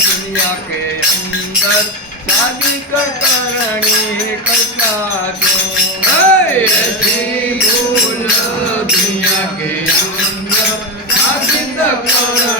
દુનિયા કે અંદર સાદી કરણી કલ્પના દુનિયા કે અંદર સાદી કરણી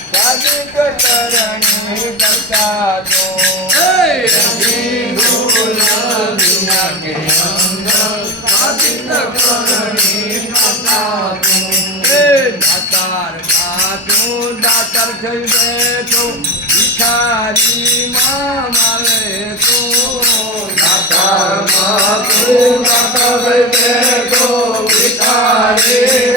સાધિક ચરણી પ્રસાદો સાધિક ચરણી પ્રસાદો દાતાર માતું દાતાર થઈ બેઠો ભિખારી માં મારે તો દાતાર માતું દાતાર બેઠો ભિખારી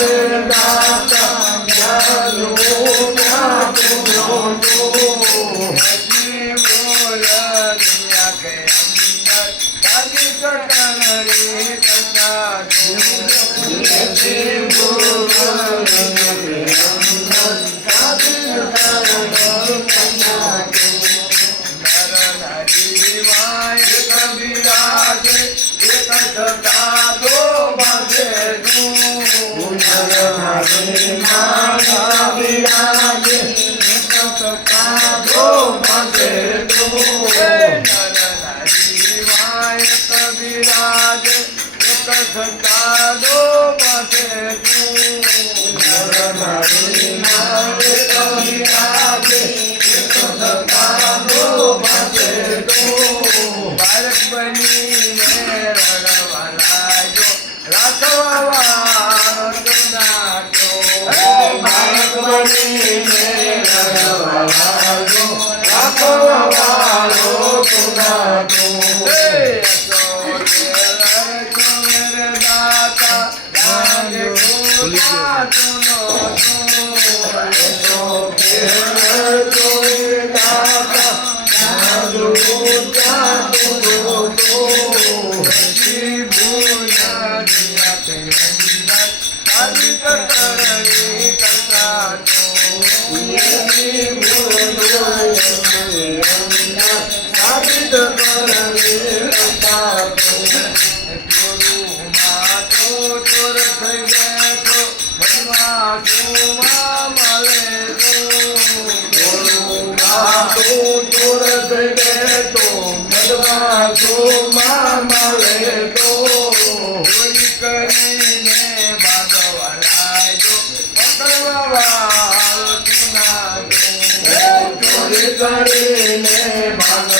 Father, આંખોમાં મળે તો ભૂલ કરીને બાદવરાય જો પકડવા કરીને ભાગવા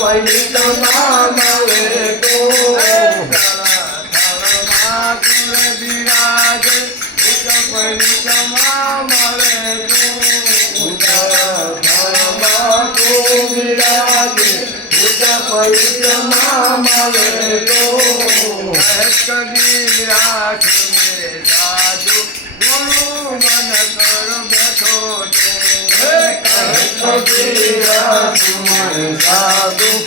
પરિક્રમા માલે તું. હે તારા તારા ઠાકુર બિરાજે પરિક્રમા માલે તું. બિરાજે પરિક્રમા માલે તું. કબીરા સાધુ ગુરુ મન કર સુને સાધુ